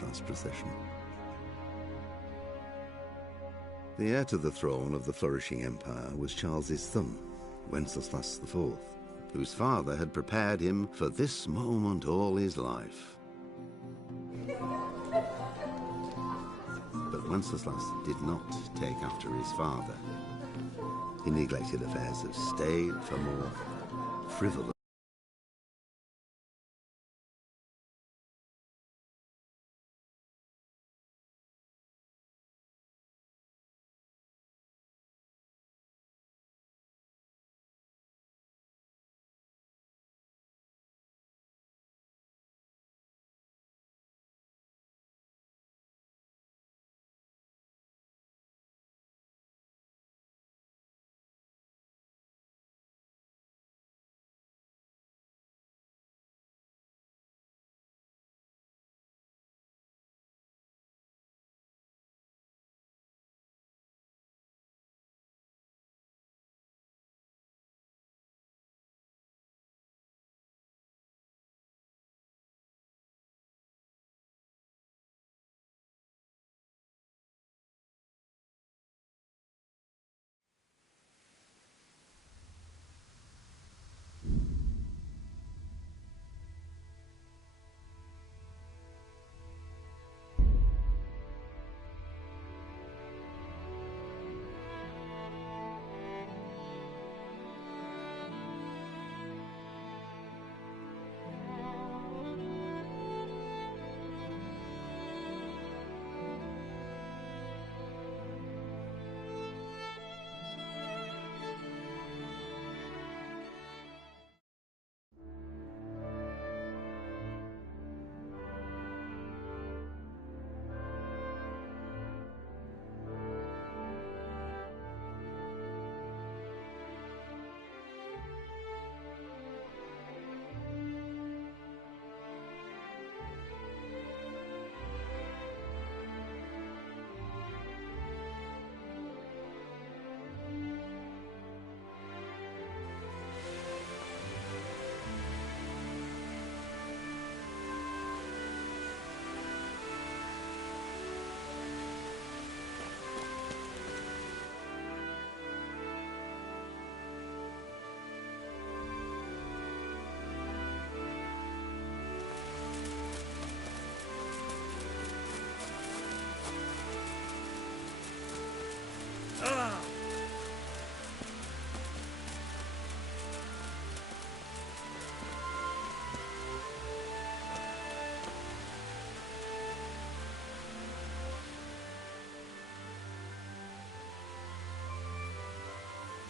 Wenceslas procession. The heir to the throne of the flourishing empire was Charles's son, Wenceslas IV, whose father had prepared him for this moment all his life. But Wenceslas did not take after his father. He neglected affairs of state for more frivolous.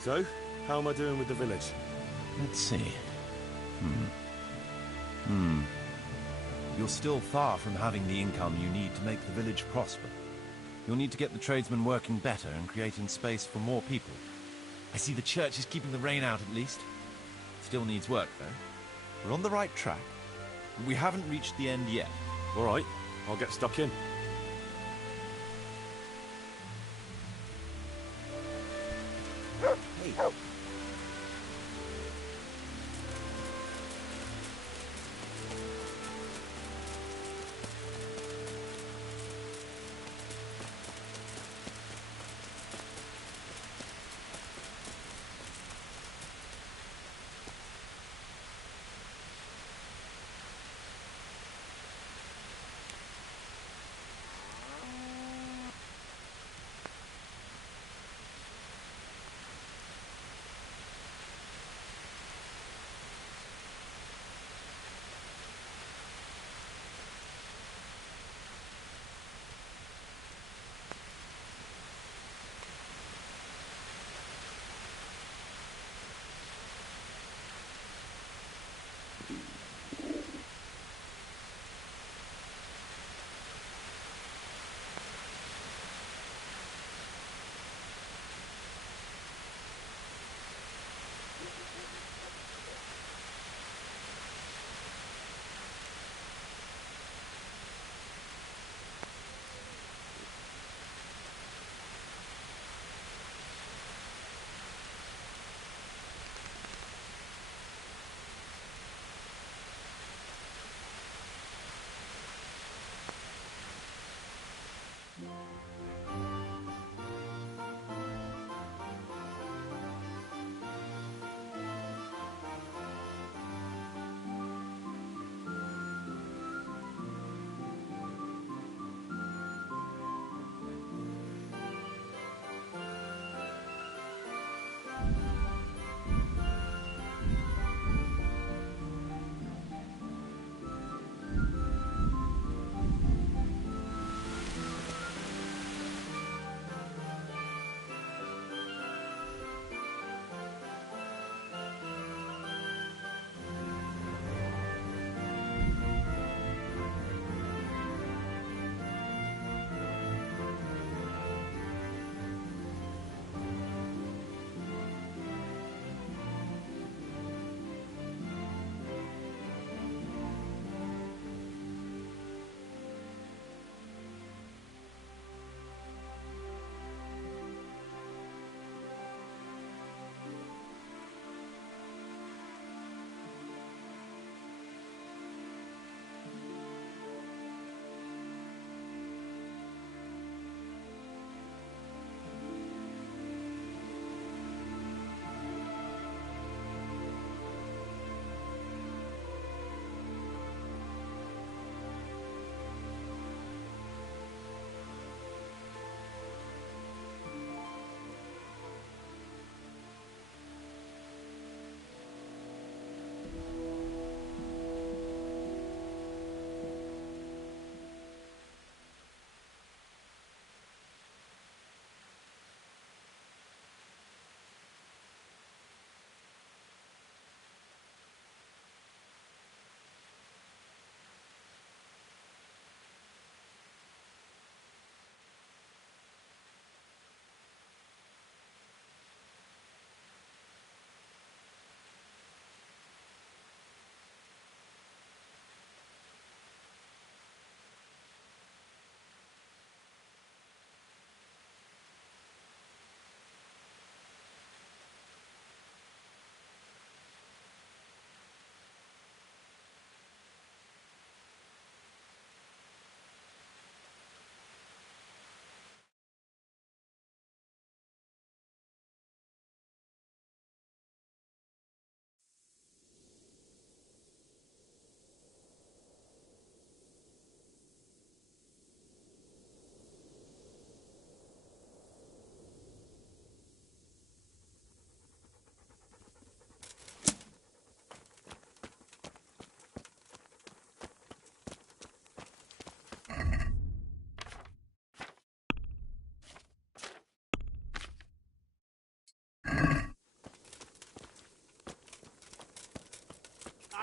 So, how am I doing with the village? Let's see. You're still far from having the income you need to make the village prosper. You'll need to get the tradesmen working better and creating space for more people. I see the church is keeping the rain out at least. Still needs work, though. We're on the right track. We haven't reached the end yet. All right, I'll get stuck in. Hey.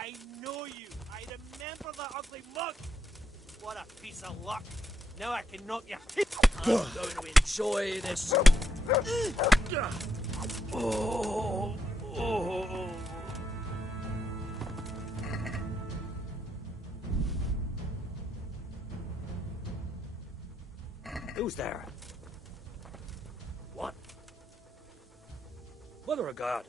I know you. I remember that ugly mug. What a piece of luck. Now I can knock your teeth. I'm going to enjoy this. Oh. Who's there? What? Mother of God.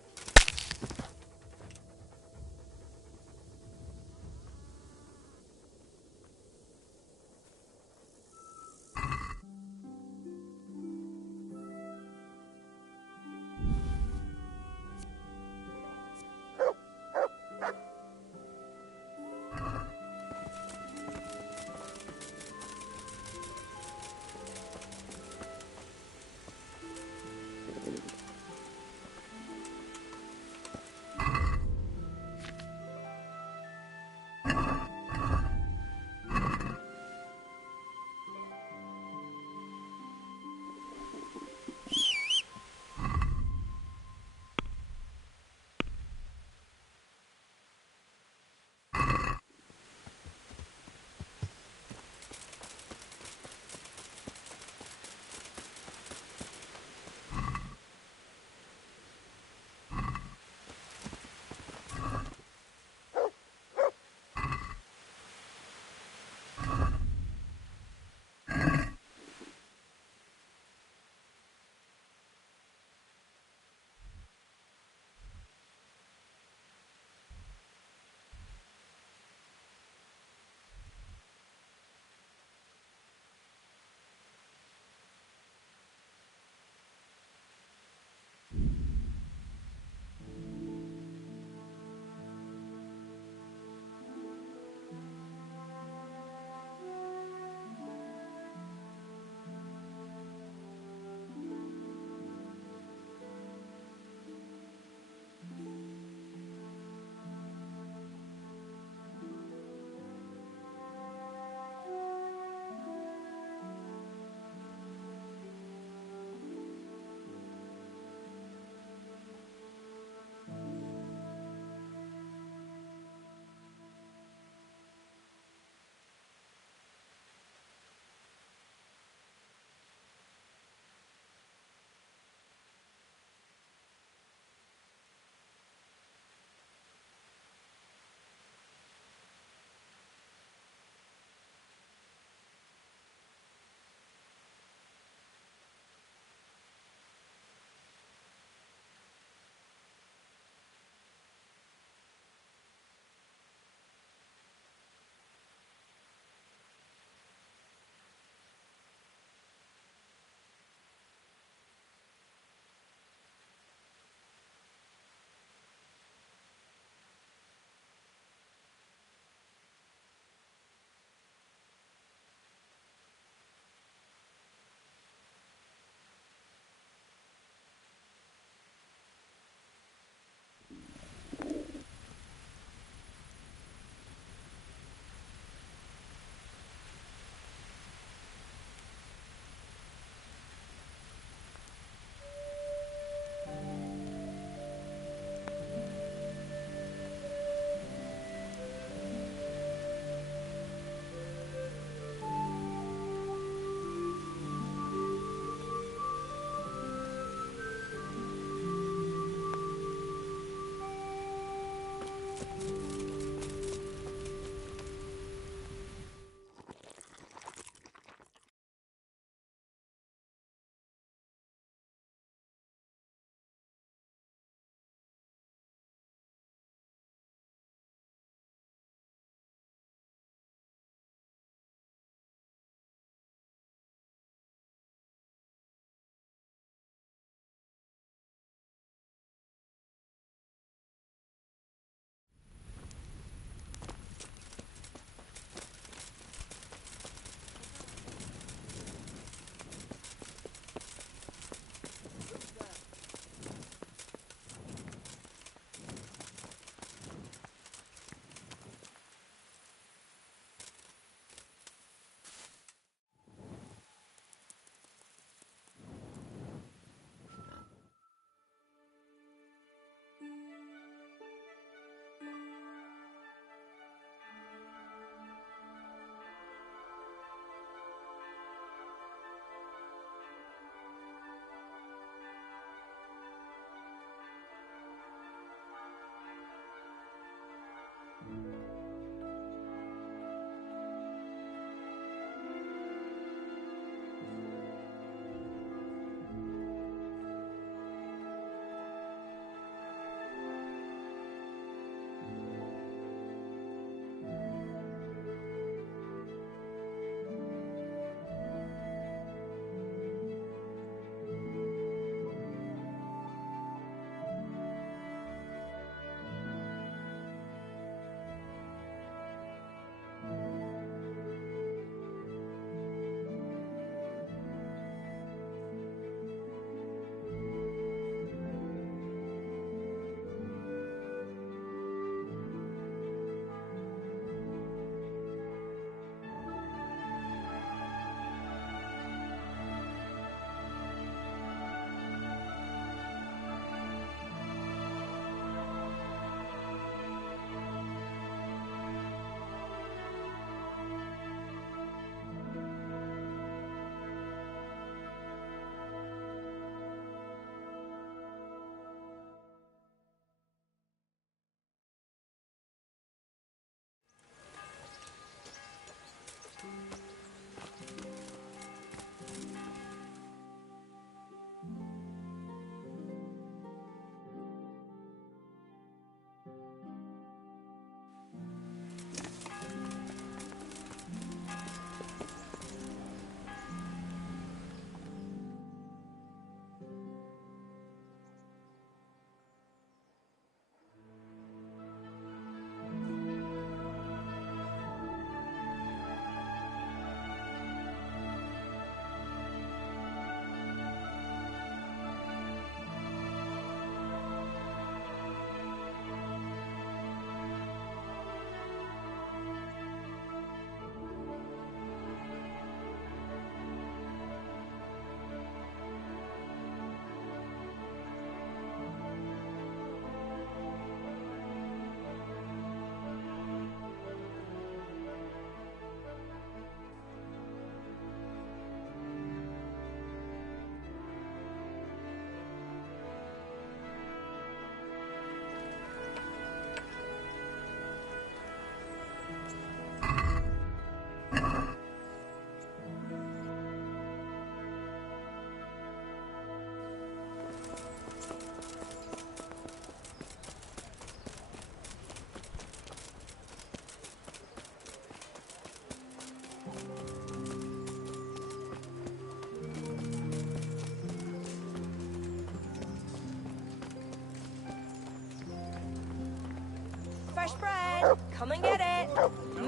fresh bread. Come and get it.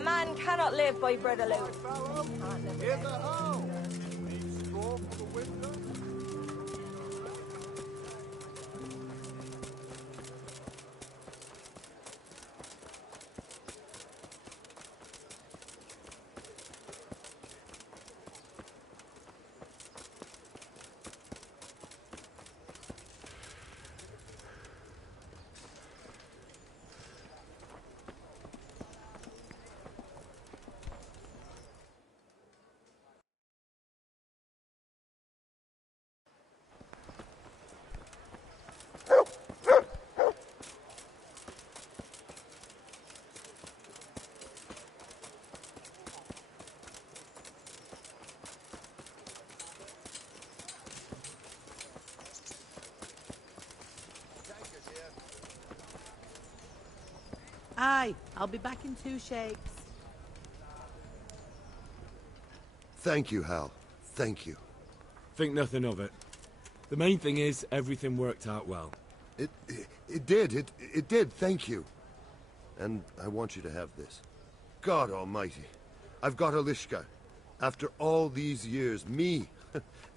Man cannot live by bread alone. Here's a hoe. Need straw for the winter? Aye, I'll be back in 2 shakes. Thank you, Hal. Thank you. Think nothing of it. The main thing is, everything worked out well. It did, thank you. And I want you to have this. God almighty. I've got Alishka. After all these years, me,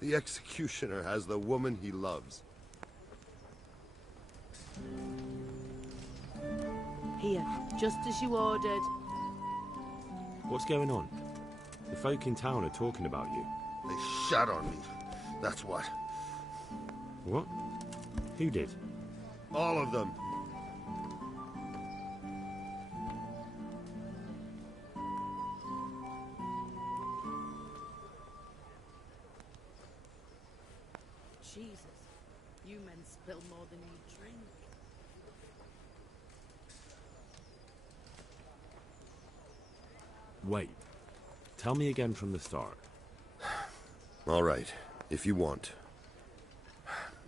the executioner, has the woman he loves. Here, just as you ordered. What's going on? The folk in town are talking about you. They shat on me. That's what. What? Who did? All of them. Jesus, you men spill more than you drink. Wait. Tell me again from the start. All right, if you want.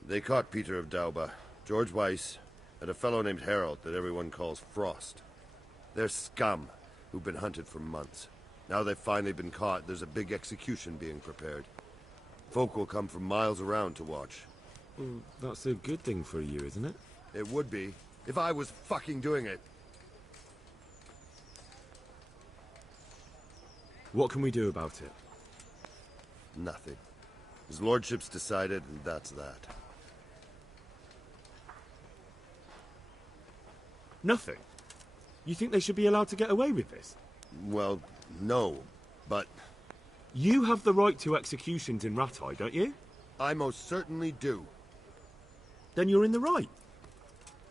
They caught Peter of Dauba, George Weiss, and a fellow named Harold that everyone calls Frost. They're scum who've been hunted for months. Now they've finally been caught, there's a big execution being prepared. Folk will come from miles around to watch. Well, that's a good thing for you, isn't it? It would be, if I was fucking doing it. What can we do about it? Nothing. His lordship's decided, and that's that. Nothing? You think they should be allowed to get away with this? Well, no, but... You have the right to executions in Rattay, don't you? I most certainly do. Then you're in the right.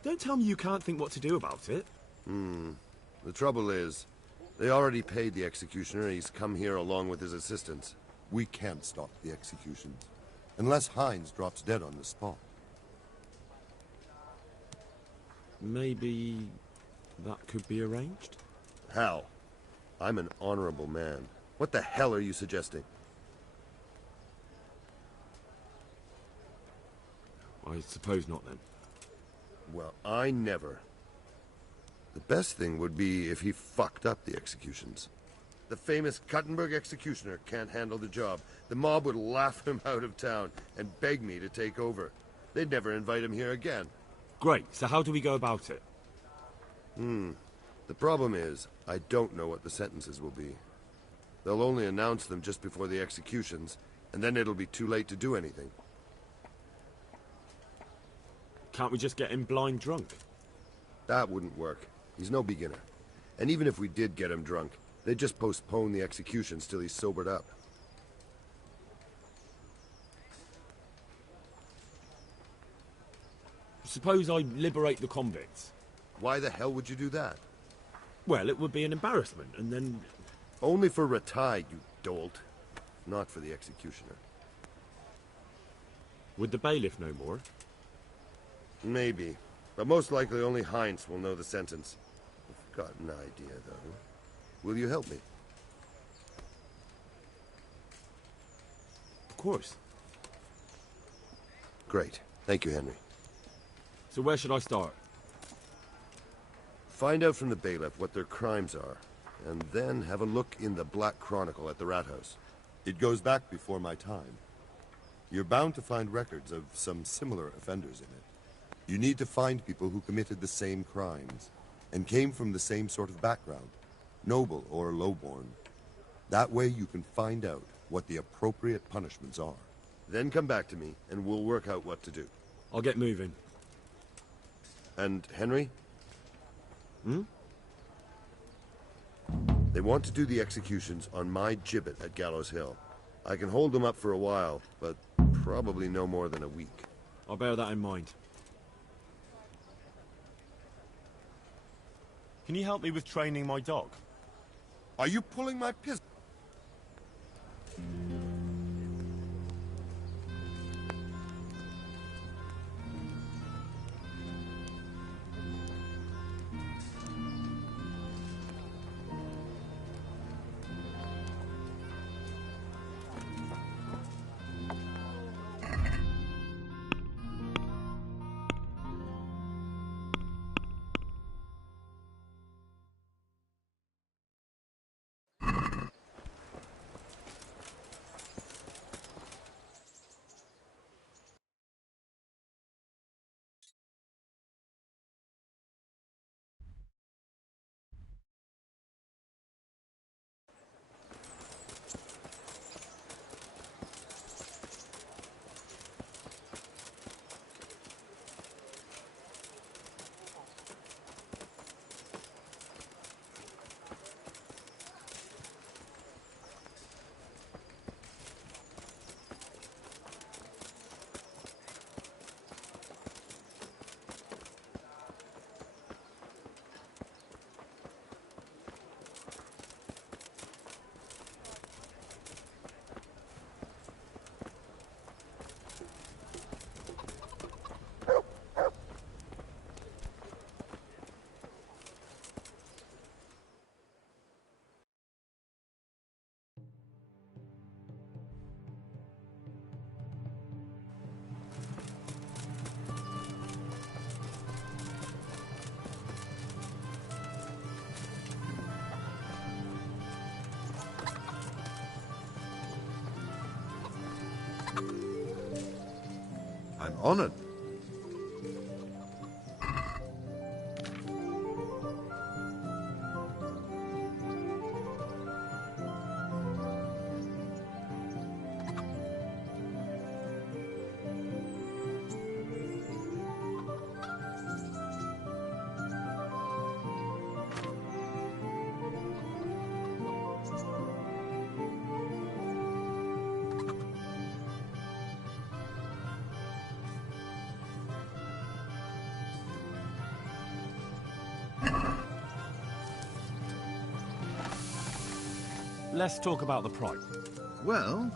Don't tell me you can't think what to do about it. The trouble is, they already paid the executioner and he's come here along with his assistants. We can't stop the executions, unless Hines drops dead on the spot. Maybe that could be arranged? Hal, I'm an honorable man. What the hell are you suggesting? I suppose not, then. Well, I never. The best thing would be if he fucked up the executions. The famous Kuttenberg executioner can't handle the job. The mob would laugh him out of town and beg me to take over. They'd never invite him here again. Great, so how do we go about it? The problem is, I don't know what the sentences will be. They'll only announce them just before the executions, and then it'll be too late to do anything. Can't we just get him blind drunk? That wouldn't work. He's no beginner. And even if we did get him drunk, they'd just postpone the executions till he's sobered up. Suppose I liberate the convicts. Why the hell would you do that? Well, it would be an embarrassment, and then... Only for Rattay, you dolt. Not for the executioner. Would the bailiff know more? Maybe. But most likely only Heinz will know the sentence. I've got an idea, though. Will you help me? Of course. Great. Thank you, Henry. So where should I start? Find out from the bailiff what their crimes are, and then have a look in the Black Chronicle at the Rat House. It goes back before my time. You're bound to find records of some similar offenders in it. You need to find people who committed the same crimes. and came from the same sort of background, noble or lowborn. That way you can find out what the appropriate punishments are. Then come back to me, and we'll work out what to do. I'll get moving. And Henry? Hmm? They want to do the executions on my gibbet at Gallows Hill. I can hold them up for a while, but probably no more than a week. I'll bear that in mind. Can you help me with training my dog? Are you pulling my piss? I'm honored. Let's talk about the price. Well,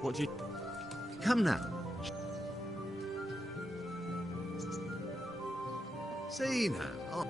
What do you... come now. See now. Oh.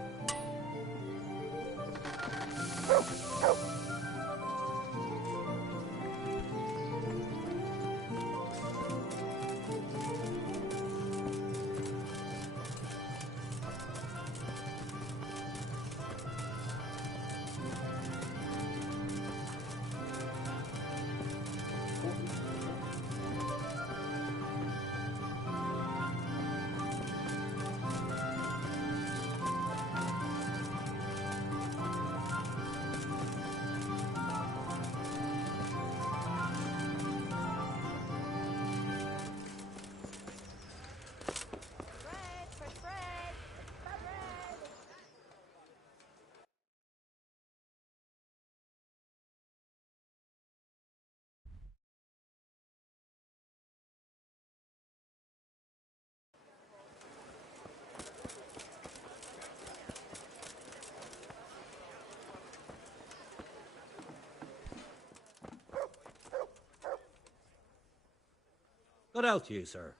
Good out to you, sir.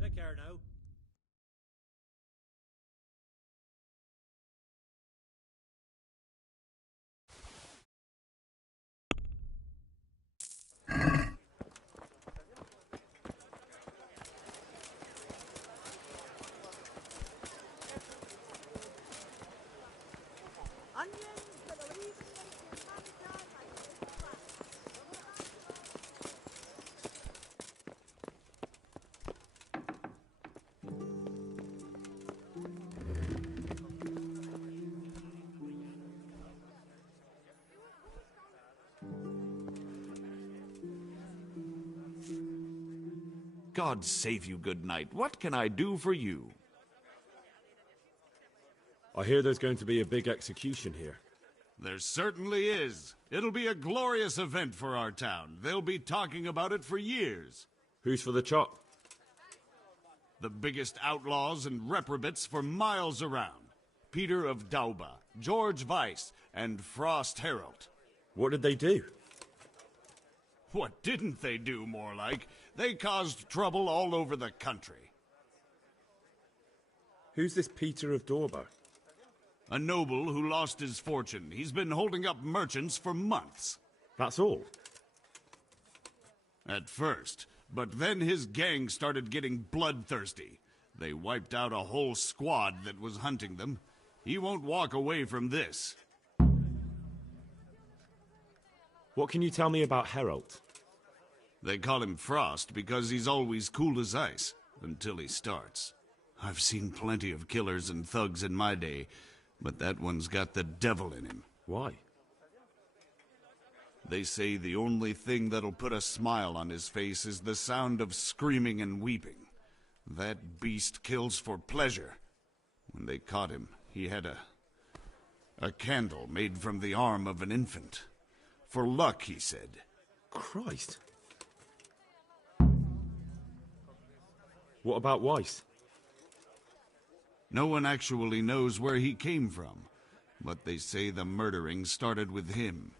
Take care now. God save you, good knight. What can I do for you? I hear there's going to be a big execution here. There certainly is. It'll be a glorious event for our town. They'll be talking about it for years. Who's for the chop? The biggest outlaws and reprobates for miles around. Peter of Dauba, George Weiss, and Frost Herald. What did they do? What didn't they do, more like? They caused trouble all over the country. Who's this Peter of Dauba? A noble who lost his fortune. He's been holding up merchants for months. That's all? At first. But then his gang started getting bloodthirsty. They wiped out a whole squad that was hunting them. He won't walk away from this. What can you tell me about Herald? They call him Frost because he's always cool as ice, until he starts. I've seen plenty of killers and thugs in my day, but that one's got the devil in him. Why? They say the only thing that'll put a smile on his face is the sound of screaming and weeping. That beast kills for pleasure. When they caught him, he had a candle made from the arm of an infant. For luck, he said. Christ. What about Weiss? No one actually knows where he came from, but they say the murdering started with him.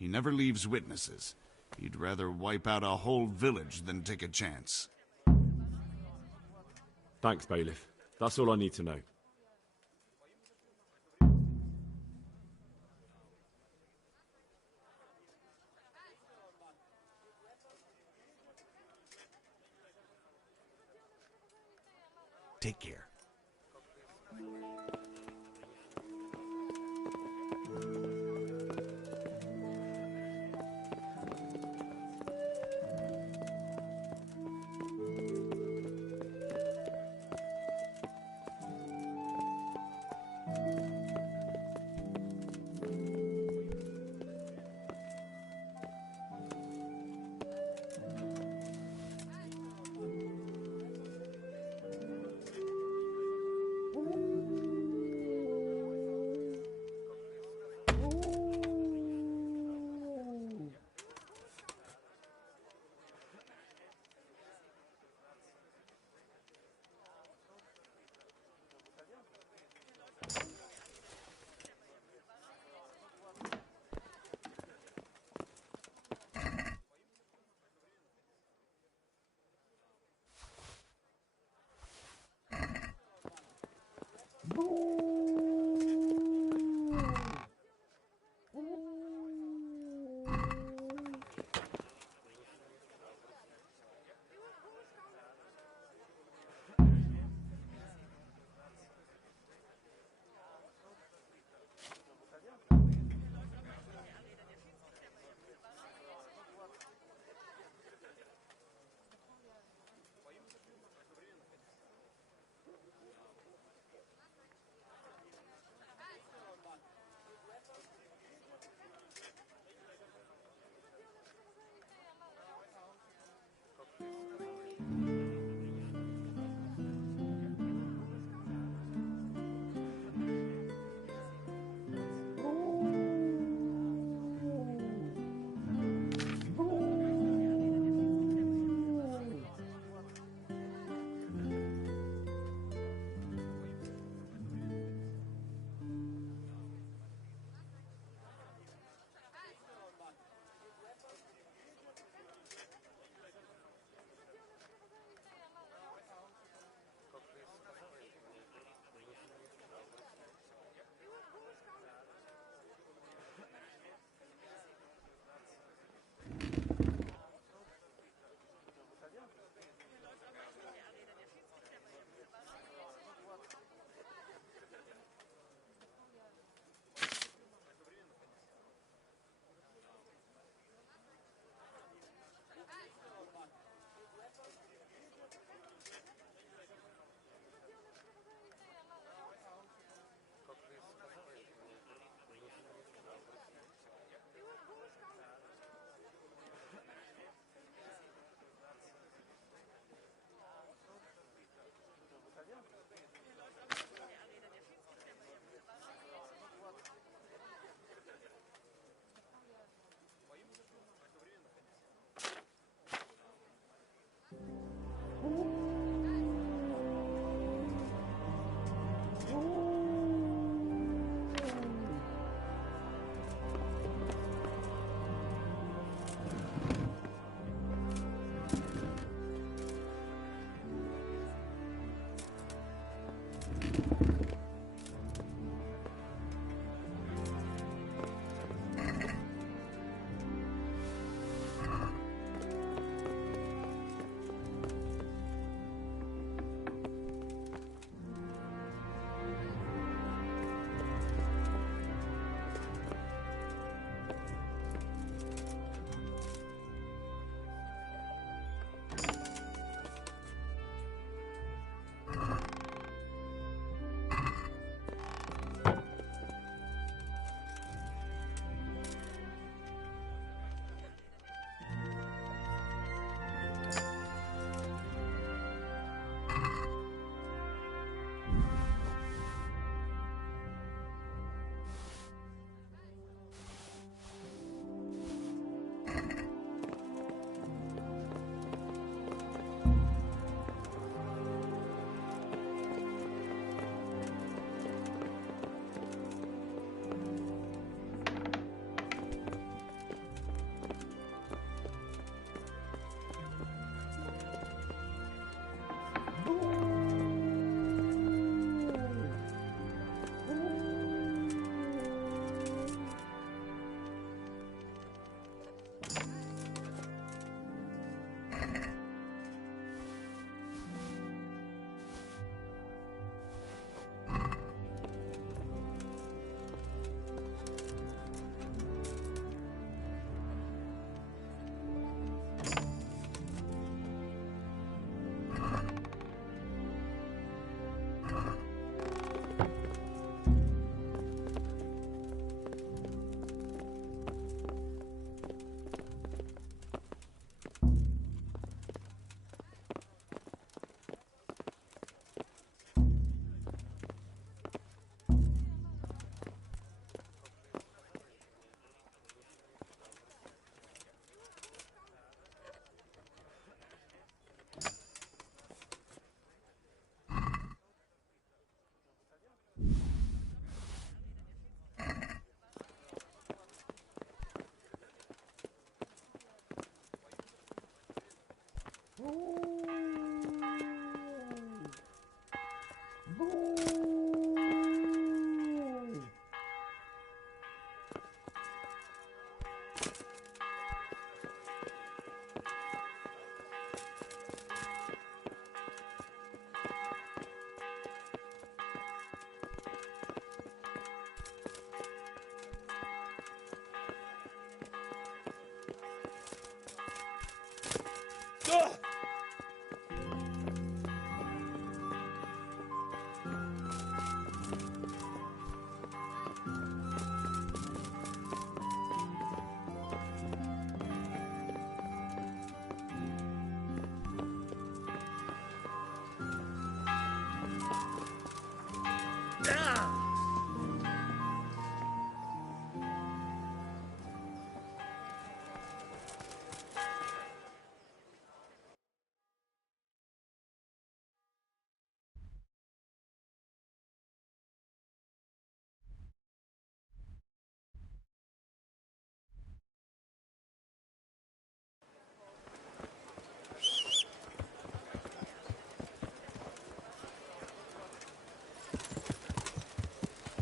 He never leaves witnesses. He'd rather wipe out a whole village than take a chance. Thanks, Bailiff. That's all I need to know. Take care.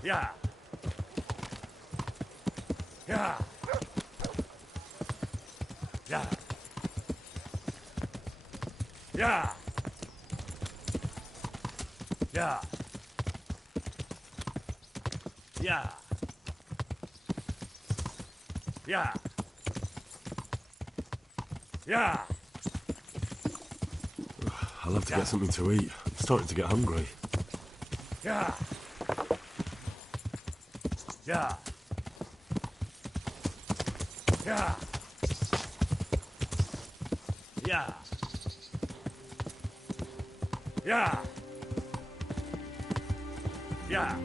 Yeah. Yeah. Yeah. Yeah. Yeah. Yeah. Yeah. Yeah. I'll have to get something to eat. I'm starting to get hungry. Yeah. Yeah. Yeah. Yeah. Yeah. Yeah.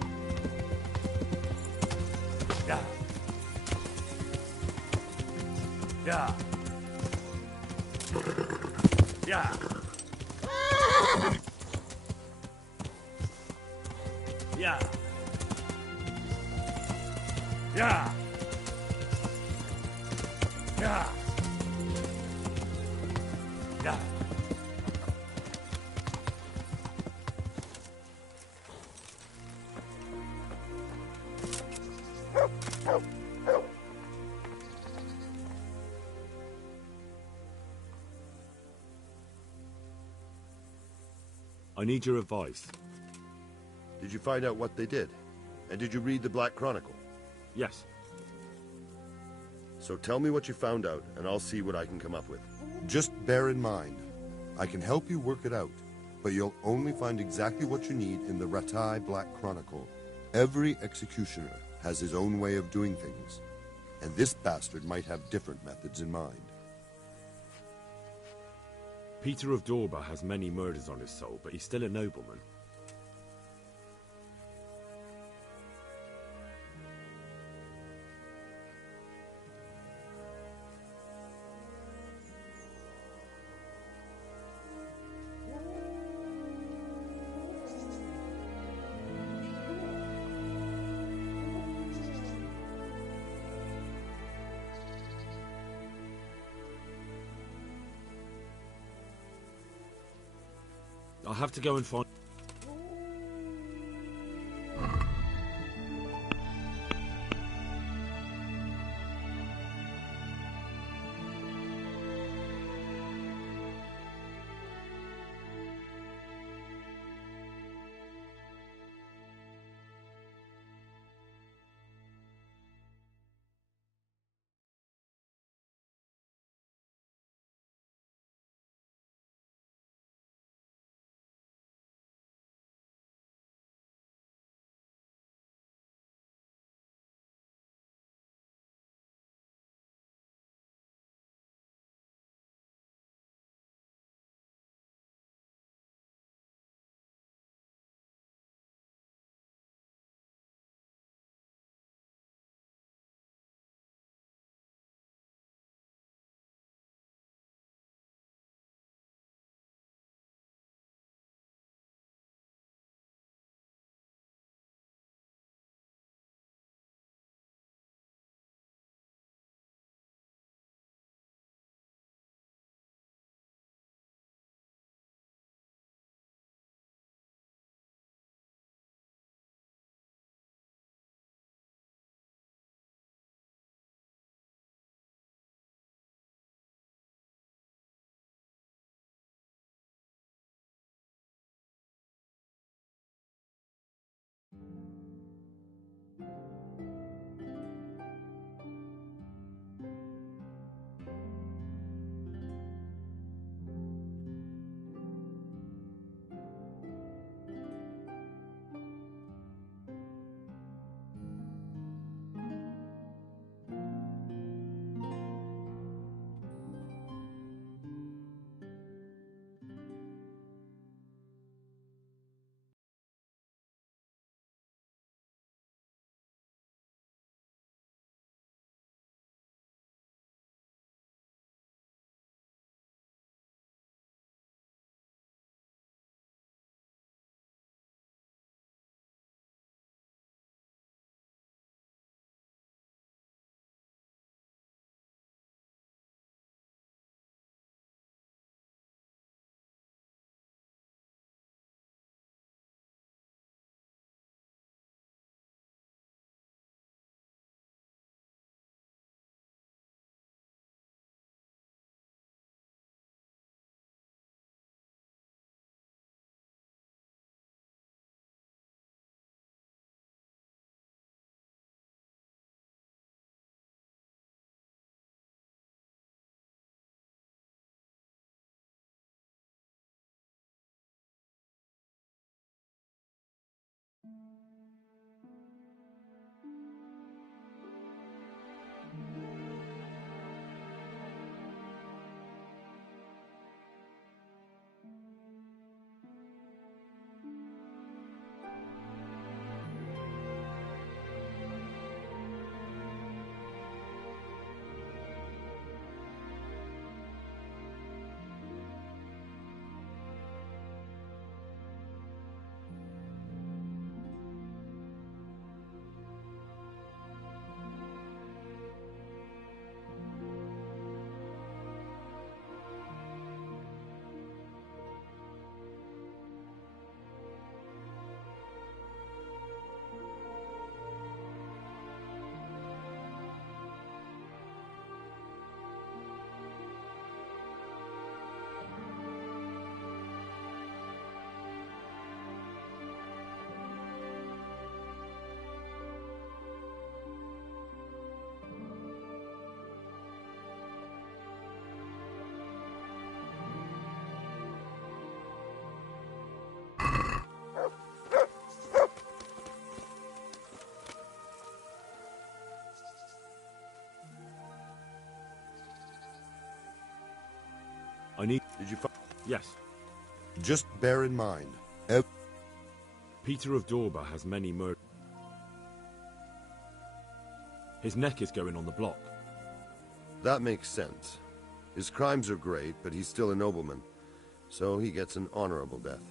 Yeah. Yeah. Yeah. Yeah. Yeah. Yeah. Yeah. I need your advice. Did you find out what they did? And did you read the Black Chronicle? Yes. So tell me what you found out, and I'll see what I can come up with. Just bear in mind, I can help you work it out, but you'll only find exactly what you need in the Ratai Black Chronicle. Every executioner has his own way of doing things, and this bastard might have different methods in mind. Peter of Dorba has many murders on his soul, but he's still a nobleman. I'll have to go and find... Yes. Just bear in mind, Peter of Dorba has many murders. His neck is going on the block. That makes sense. His crimes are great, but he's still a nobleman, so he gets an honorable death.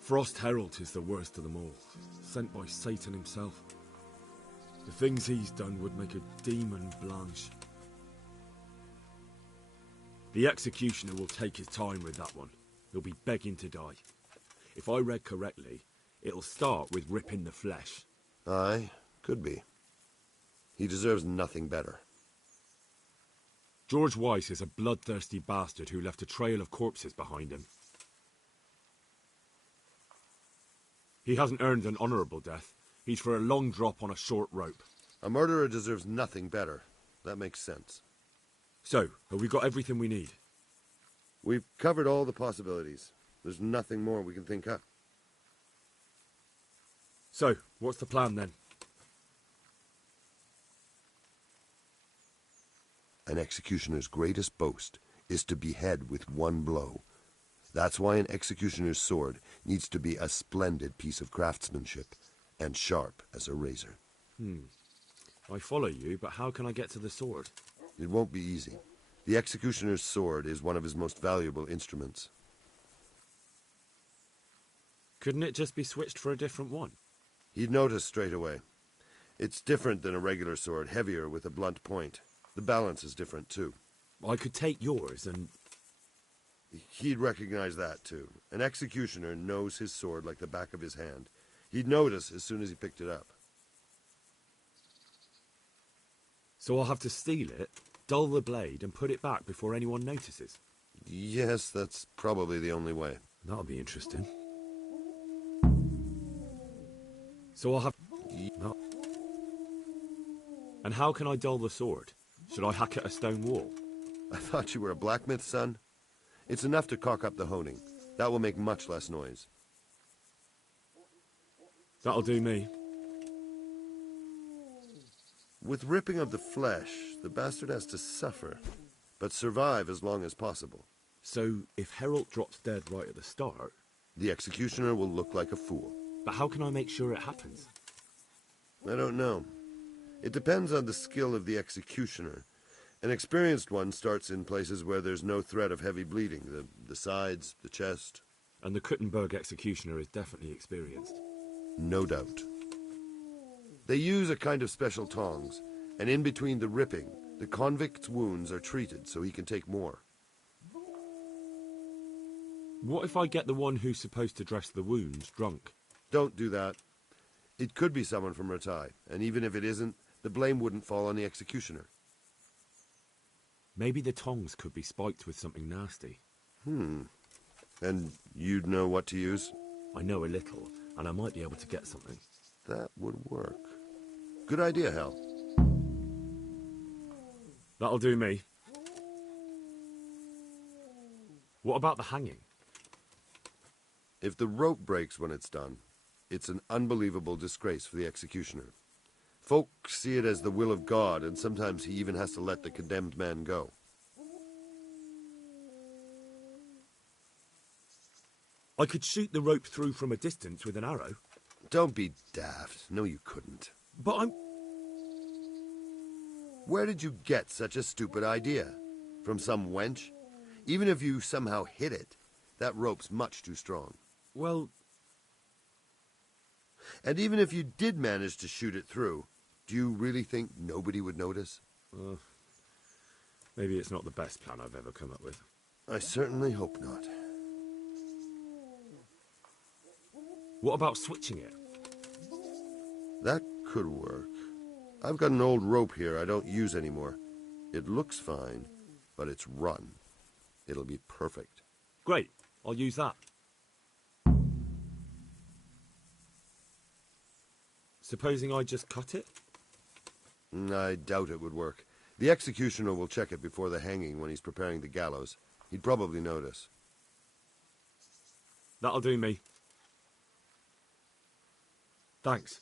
Frost Herald is the worst of them all, sent by Satan himself. The things he's done would make a demon blanch. The executioner will take his time with that one. He'll be begging to die. If I read correctly, it'll start with ripping the flesh. Aye, could be. He deserves nothing better. George Weiss is a bloodthirsty bastard who left a trail of corpses behind him. He hasn't earned an honourable death. He's for a long drop on a short rope. A murderer deserves nothing better. That makes sense. So, have we got everything we need? We've covered all the possibilities. There's nothing more we can think up. So, what's the plan then? An executioner's greatest boast is to behead with one blow. That's why an executioner's sword needs to be a splendid piece of craftsmanship and sharp as a razor. I follow you, but how can I get to the sword? It won't be easy. The executioner's sword is one of his most valuable instruments. Couldn't it just be switched for a different one? He'd notice straight away. It's different than a regular sword, heavier with a blunt point. The balance is different, too. I could take yours and... He'd recognize that, too. An executioner knows his sword like the back of his hand. He'd notice as soon as he picked it up. So I'll have to steal it, dull the blade, and put it back before anyone notices? Yes, that's probably the only way. That'll be interesting. So I'll have... No. And how can I dull the sword? Should I hack at a stone wall? I thought you were a blacksmith, son. It's enough to cock up the honing. That will make much less noise. That'll do me. With ripping of the flesh, the bastard has to suffer, but survive as long as possible. So, if Herald drops dead right at the start... The executioner will look like a fool. But how can I make sure it happens? I don't know. It depends on the skill of the executioner. An experienced one starts in places where there's no threat of heavy bleeding, the sides, the chest. And the Kuttenberg executioner is definitely experienced. No doubt. They use a kind of special tongs, and in between the ripping, the convict's wounds are treated so he can take more. What if I get the one who's supposed to dress the wounds drunk? Don't do that. It could be someone from Ratai, and even if it isn't, the blame wouldn't fall on the executioner. Maybe the tongs could be spiked with something nasty. And you'd know what to use? I know a little, and I might be able to get something. That would work. Good idea, Hal. That'll do me. What about the hanging? If the rope breaks when it's done, it's an unbelievable disgrace for the executioner. Folk see it as the will of God, and sometimes he even has to let the condemned man go. I could shoot the rope through from a distance with an arrow. Don't be daft. No, you couldn't. But I'm... Where did you get such a stupid idea? From some wench? Even if you somehow hit it, that rope's much too strong. Well... And even if you did manage to shoot it through, do you really think nobody would notice? Maybe it's not the best plan I've ever come up with. I certainly hope not. What about switching it? That could work. I've got an old rope here I don't use anymore. It looks fine, but it's run. It'll be perfect. Great, I'll use that. Supposing I just cut it? I doubt it would work. The executioner will check it before the hanging when he's preparing the gallows. He'd probably notice. That'll do me. Thanks.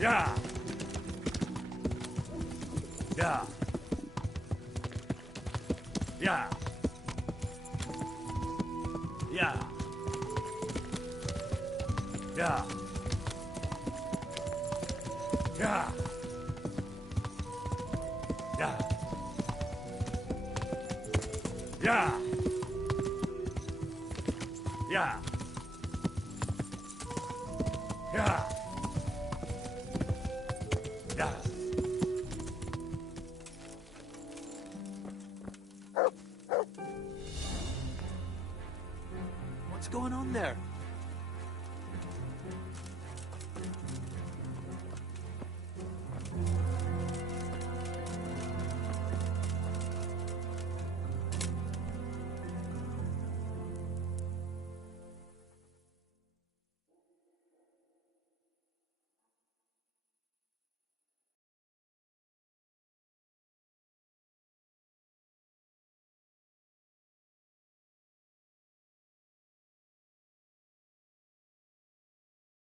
Yeah. Yeah. Yeah. Yeah. Yeah. Yeah. Yeah. Yeah. Yeah. Yeah. Yeah. What's going on there?